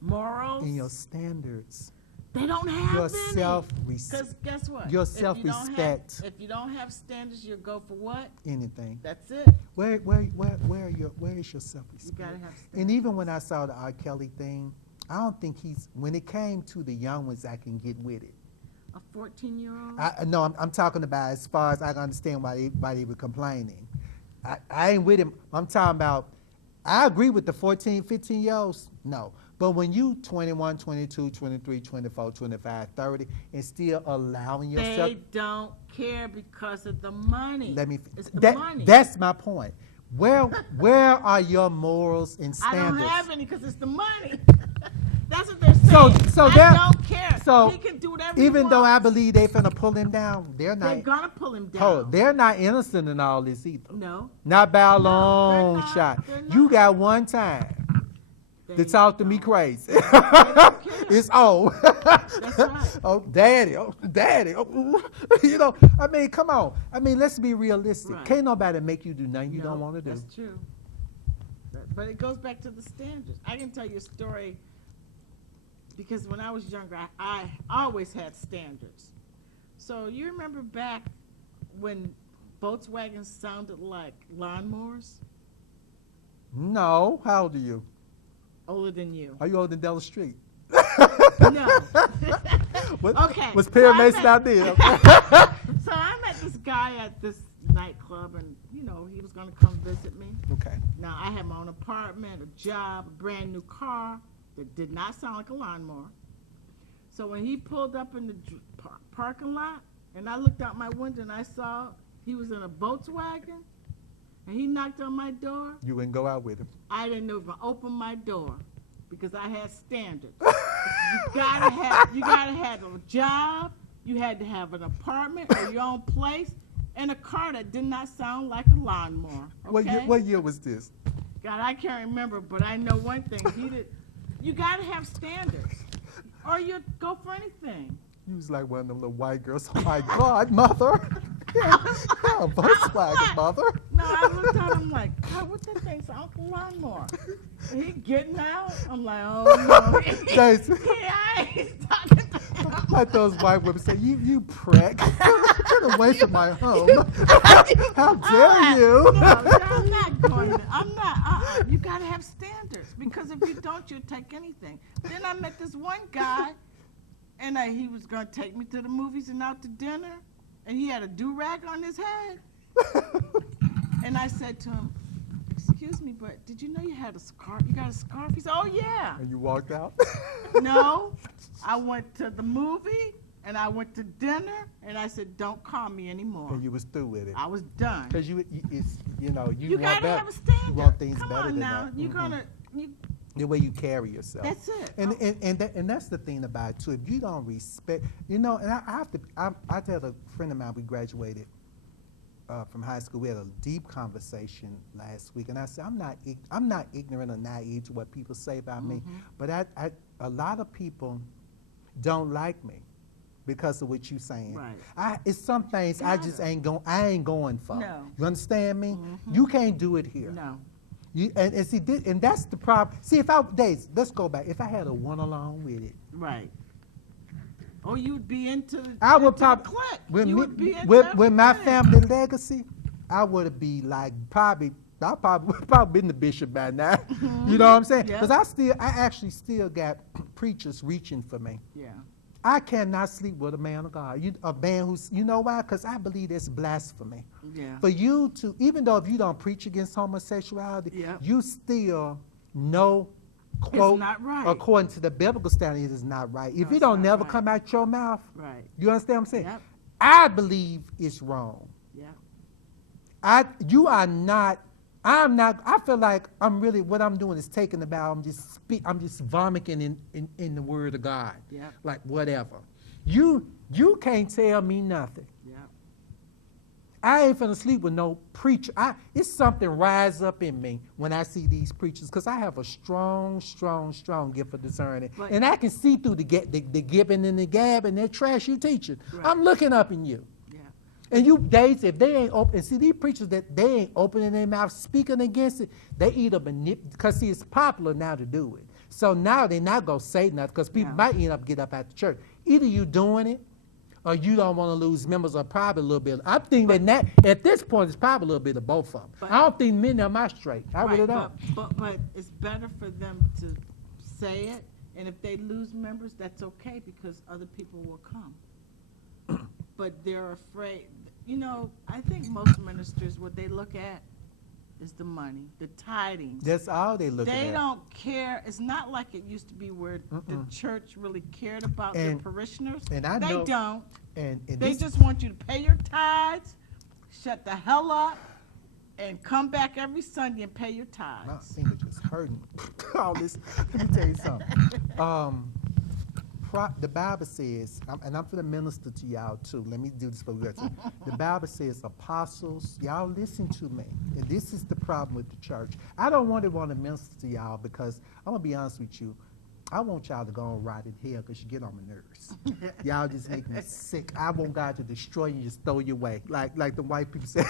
Morals. in your standards. They don't have Your any. self-respect. Because guess what? Your If you don't have- self-respect. If you don't have standards, you'll go for what? Anything. That's it. Where is your self-respect? You gotta have standards. And even when I saw the R. Kelly thing, I don't think when it came to the young ones, I can get with it. A 14-year-old? No, I'm talking about as far as I can understand why they were complaining. I ain't with him. I'm talking about, I agree with the 14, 15-year-olds, no. But when you 21, 22, 23, 24, 25, 30, and still allowing yourself. They don't care because of the money. It's the money. That's my point. Where are your morals and I standards? don't have any because it's the money. That's what they're saying. So I that- don't care. so He can do whatever Even he though I wants. believe they're finna pull him down, they're They're not. gonna pull him down. Oh, they're not innocent in all this either. No. Not by a No, they're long not. shot. They're You not. got one time to They talk to me don't. crazy. don't care. It's oh. That's right. Oh, daddy. Oh, daddy. Oh, I mean, come on. I mean, let's be realistic. Right. Can't nobody make you do nothing you No, don't want to do. That's true. But it goes back to the standards. I can tell you a story because when I was younger, I always had standards. So you remember back when Volkswagens sounded like lawnmowers? No. How old are you? Older than you. Are you older than Della Street? No. Okay, Was so Perry I Mason met- out there? So I met this guy at this nightclub, and he was going to come visit me. Okay. Now I had my own apartment, a job, a brand new car that did not sound like a lawnmower. So when he pulled up in the parking lot, and I looked out my window and I saw he was in a Volkswagen, and he knocked on my door, You wouldn't go out with him. I didn't even open my door because I had standards. You gotta have a job. You had to have an apartment or your own place, and a car that did not sound like a lawnmower. Okay? What year was this? God, I can't remember, but I know one thing. You gotta have standards, or you go for anything. You was like one of them little white girls. Oh my God, mother. Yeah, Volkswagen, mother. No, I looked at him like, God, what that thing sound like a lawnmower? And he getting out. I'm like, oh no. Thanks. Yeah, he's talking to him. Like those white women say, you prick. Get away from my home. How dare you? No, I'm not going to. I'm not. You got to have standards because if you don't, you'll take anything. Then I met this one guy, and he was going to take me to the movies and out to dinner, and he had a do-rag on his head. And I said to him, excuse me, but did you know you had a scarf? You got a scarf? He said, oh, yeah. And you walked out? No, I went to the movie, and I went to dinner, and I said, don't call me anymore. And you was through with it. I was done. Because you want You gotta better. have a standard. You want things Come better on than now. that. You're Mhm. gonna. The way you carry yourself. That's it. And that's the thing about it too. If you don't respect, and I tell a friend of mine, we graduated from high school. We had a deep conversation last week, and I said, I'm not ignorant or naive to what people say about me, but a lot of people don't like me because of what you're saying. Right. It's some things I just ain't going for. No. You understand me? You can't do it here. No. And see, and that's the problem. See, let's go back. If I had a one along with it, Right. Oh, you'd be into. I would into probably the clique. with You me, would be into with my everything. family legacy, I would be like I probably been the bishop by now. You know what I'm saying? Yeah. Because I actually still got preachers reaching for me. Yeah. I cannot sleep with a man of God. A man who's, you know why? Because I believe that's blasphemy. Yeah. For you to, even though if you don't preach against homosexuality, Yeah. you still know, quote, It's not right. according to the biblical standard, it is not right. If No, it it's don't not never right. come out your mouth, Right. you understand what I'm saying? Yep. I believe it's wrong. Yeah. I feel like what I'm doing is taking the Bible, I'm just vomiting in the word of God. Yeah. Like whatever. You can't tell me nothing. Yeah. I ain't finna sleep with no preacher. It's something rise up in me when I see these preachers, because I have a strong gift for discerning. Right. And I can see through the gibbing and the gab and that trash you teaching. Right. I'm looking up in you. Yeah. And if they ain't open, and see these preachers that they ain't opening their mouth speaking against it, they either because see, it's popular now to do it. So now they're not going to say nothing because people No. might end up get up at the church. Either you doing it or you don't want to lose members, or probably a little bit. I think that at this point, it's probably a little bit of both of them. But- I don't think many of them are straight. I really don't. But it's better for them to say it, and if they lose members, that's okay, because other people will come. But they're afraid, I think most ministers, what they look at is the money, the tidings. That's all they look at. They don't care. It's not like it used to be where the church really cared about their And- parishioners. and I They know- don't. And They this, just want you to pay your tithes, shut the hell up, and come back every Sunday and pay your my tithes. finger just hurting. All this. Let me tell you something. The Bible says, and I'm going to minister to y'all too. Let me do this for you. The Bible says apostles, y'all listen to me. And this is the problem with the church. I don't want to minister to y'all because I'm going to be honest with you. I want y'all to go and rot in hell because you get on my nerves. Y'all just make me sick. I want God to destroy you and just throw you away. Like the white people say.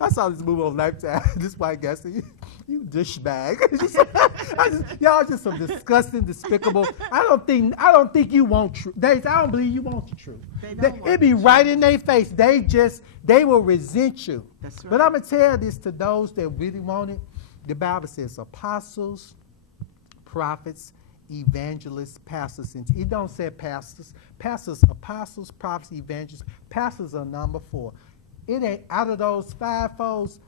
I saw this movie on Lifetime. This white guy said, you douchebag. Y'all just so disgusting, despicable. I don't think you want truth. I don't believe you want the truth. It be right in their face. They will resent you. That's right. But I'm going to tell this to those that really want it. The Bible says apostles, prophets, evangelists, pastors. And it don't say pastors. Pastors, apostles, prophets, evangelists. Pastors are number 4. It ain't out of those 5 folds.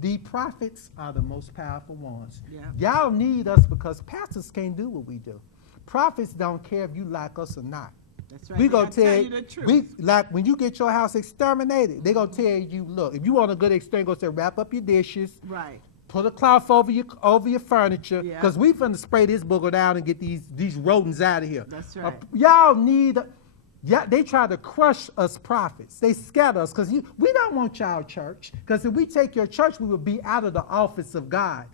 The prophets are the most powerful ones. Yeah. Y'all need us because pastors can't do what we do. Prophets don't care if you like us or not. That's right. We They gonna gotta tell you the truth. like when you get your house exterminated, they gonna tell you, look, if you want a good exterminate, go say wrap up your dishes, Right. put a cloth over your furniture, Yeah. because we finna spray this booger down and get these rodents out of here. That's right. Y'all need. They try to crush us prophets. They scatter us because we don't want y'all church. Because if we take your church, we will be out of the office of God.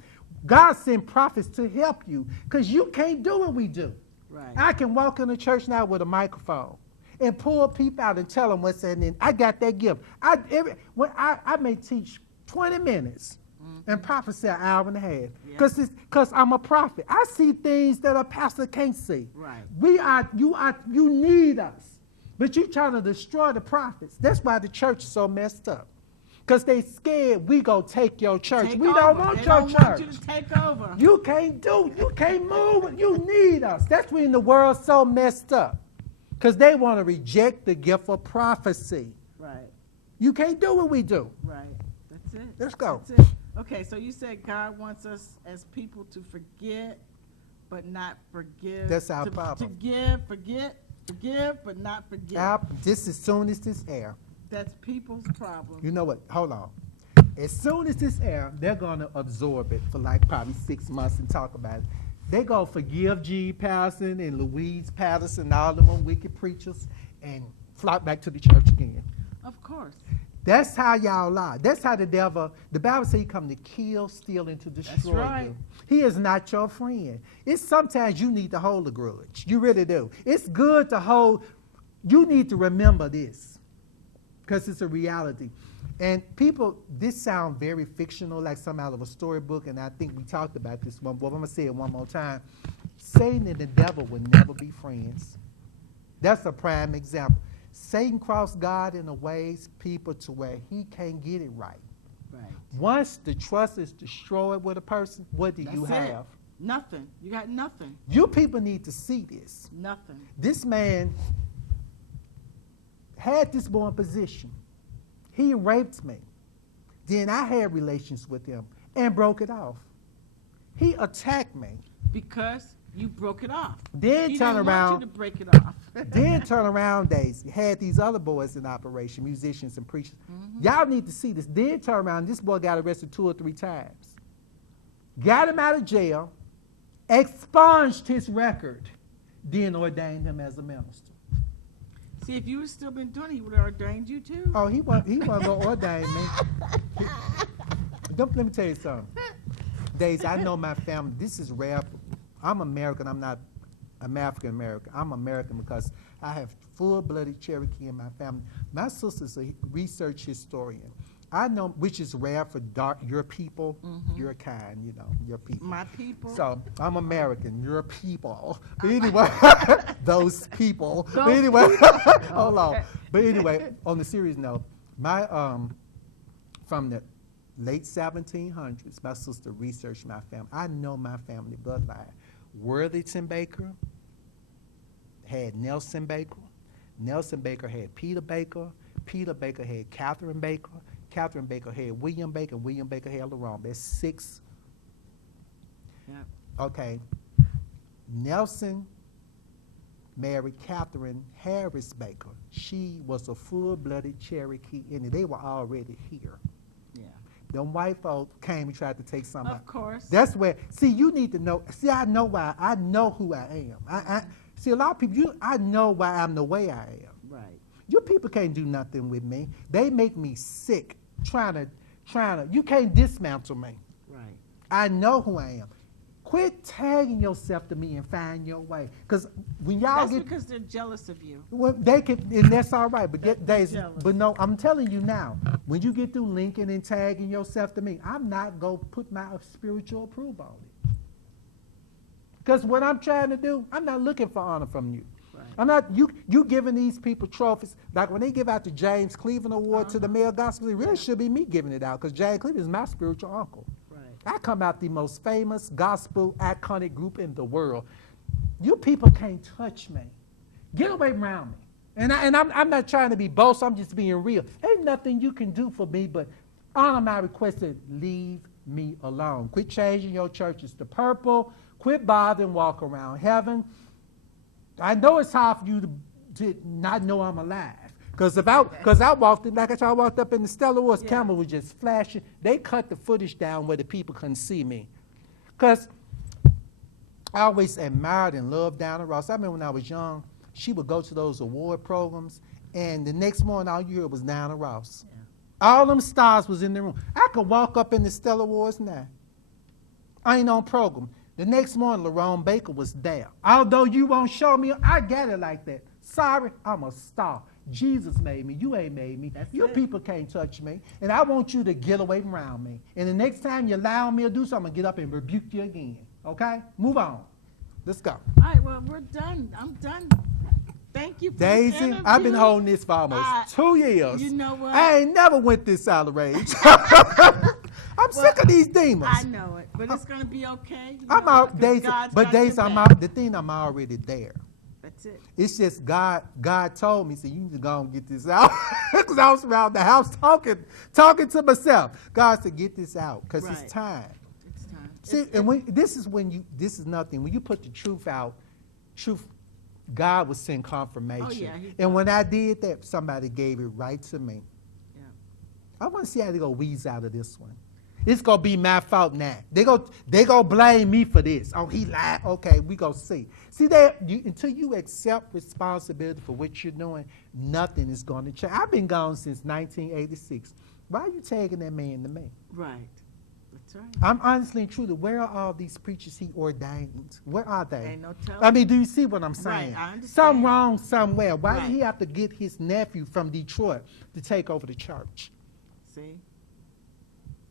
God sent prophets to help you because you can't do what we do. Right. I can walk in the church now with a microphone and pull people out and tell them what's in it. I got that gift. I may teach 20 minutes and prophesy an hour and a half because I'm a prophet. I see things that a pastor can't see. Right. You need us. But you trying to destroy the prophets. That's why the church is so messed up. Because they scared we go take your church. We don't want your church. They don't want you to take over. You can't move. You need us. That's when the world's so messed up. Because they want to reject the gift of prophecy. Right. You can't do what we do. Right. That's it. Let's go. That's it. Okay, so you said God wants us as people to forget, but not forgive. That's our problem. To forgive, but not forget. Just as soon as this air. That's people's problem. You know what? Hold on. As soon as this air, they're going to absorb it for like probably 6 months and talk about it. They're going to forgive G. Patterson and Louise Patterson and all them wicked preachers and flock back to the church again. Of course. That's how y'all lie. That's how the devil, the Bible says he come to kill, steal, and to destroy right. you. He is not your friend. It's sometimes you need to hold a grudge. You really do. It's good to hold. You need to remember this because it's a reality. And people, this sounds very fictional, like something out of a storybook, and I think we talked about this one, but I'm going to say it one more time. Satan and the devil will never be friends. That's a prime example. Satan crossed God in a ways, people, to where he can't get it right. Right. Once the trust is destroyed with a person, what do you That's it. have? Nothing. You got nothing. You people need to see this. Nothing. This man had this boy in position. He raped me. Then I had relations with him and broke it off. He attacked me. Because you broke it off. Then He turn didn't around. want you to break it off. Then turn around days, had these other boys in operation, musicians and preachers. Y'all need to see this. Then turn around, this boy got arrested 2 or 3 times. Got him out of jail, expunged his record, then ordained him as a minister. See, if you had still been doing it, he would have ordained you too. Oh, he wasn't going to ordain me. Let me tell you something. Days, I know my family. This is rare. I'm American. I'm not African American. I'm American because I have full-blooded Cherokee in my family. My sister's a research historian. I know, which is rare for your people, your kind, your people. My people. So I'm American, your people. But anyway, those people. But Those anyway, people. hold on. Okay. But anyway, on the serious note, my from the late 1700s, my sister researched my family. I know my family bloodline. Worthington Baker had Nelson Baker. Nelson Baker had Peter Baker. Peter Baker had Catherine Baker. Catherine Baker had William Baker. William Baker had Lerone. That's 6. Yep. Okay. Nelson married Catherine Harris Baker. She was a full-blooded Cherokee, and they were already here. Yeah. Them white folks came and tried to take some out. Of course. That's where, see, you need to know. See, I know why. I know who I am. See, a lot of people, I know why I'm the way I am. Right. You people can't do nothing with me. They make me sick trying to, you can't dismantle me. Right. I know who I am. Quit tagging yourself to me and find your way. Because when y'all That's because they're jealous of you. well, they can, and that's all right. But They're jealous. but no, I'm telling you now, when you get through linking and tagging yourself to me, I'm not going to put my spiritual approval on it. Because what I'm trying to do, I'm not looking for honor from you. Right. I'm not, you giving these people trophies. Like when they give out the James Cleveland Award to the male gospel, it really should be me giving it out because James Cleveland is my spiritual uncle. Right. I come out the most famous gospel iconic group in the world. You people can't touch me. Get away around me. And I'm not trying to be boastful, I'm just being real. Ain't nothing you can do for me but honor my request to leave me alone. Quit changing your churches to purple. Quit bothering walk around heaven. I know it's hard for you to not know I'm alive. Because I walked in, like I said, I walked up in the Stellar Wars, camera was just flashing. They cut the footage down where the people couldn't see me. Because I always admired and loved Diana Ross. I remember when I was young, she would go to those award programs, and the next morning all you heard was Diana Ross. Yeah. All them stars was in the room. I could walk up in the Stellar Wars now. I ain't on program. The next morning, Lerone Baker was there. Although you won't show me, I got it like that. Sorry, I'm a star. Jesus made me. You ain't made me. You people can't touch me. And I want you to get away from around me. And the next time you allow me to do something, I'm going to get up and rebuke you again. Okay? Move on. Let's go. All right, well, we're done. I'm done. Thank you for Daisy, this interview. I've been holding this for almost 2 years. You know what? I ain't never went this out of rage. I'm sick of these demons. I know it, but it's going to be okay. I'm out, Daisy. But Daisy, I'm out. The thing, I'm already there. That's it. It's just God told me, so you need to go and get this out. Because I was around the house talking to myself. God said, get this out, because it's time. It's time. See, this is nothing. When you put the truth out, God will send confirmation. Oh, yeah, and when I did that, somebody gave it right to me. Yeah. I want to see how they go wheeze out of this one. It's going to be my fault now. They go blame me for this. Oh, he lied. Okay, we go see. See, until you accept responsibility for what you're doing, nothing is going to change. I've been gone since 1986. Why are you tagging that man to me? Right. That's right. I'm honestly and truly, where are all these preachers he ordained? Where are they? Ain't no telling. I mean, do you see what I'm saying? Right, I understand. Something wrong somewhere. Why Right. did he have to get his nephew from Detroit to take over the church? See?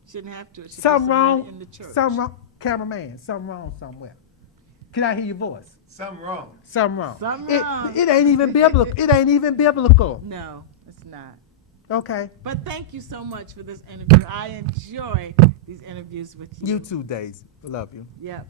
Shouldn't have to. It should be Something somebody wrong. in the church. Something wrong. Cameraman, something wrong somewhere. Can I hear your voice? Something wrong. Something wrong. Something wrong. It ain't even biblical. It ain't even biblical. No, it's not. Okay. But thank you so much for this interview. I enjoy these interviews with you. You too, Daisy. Love you. Yep.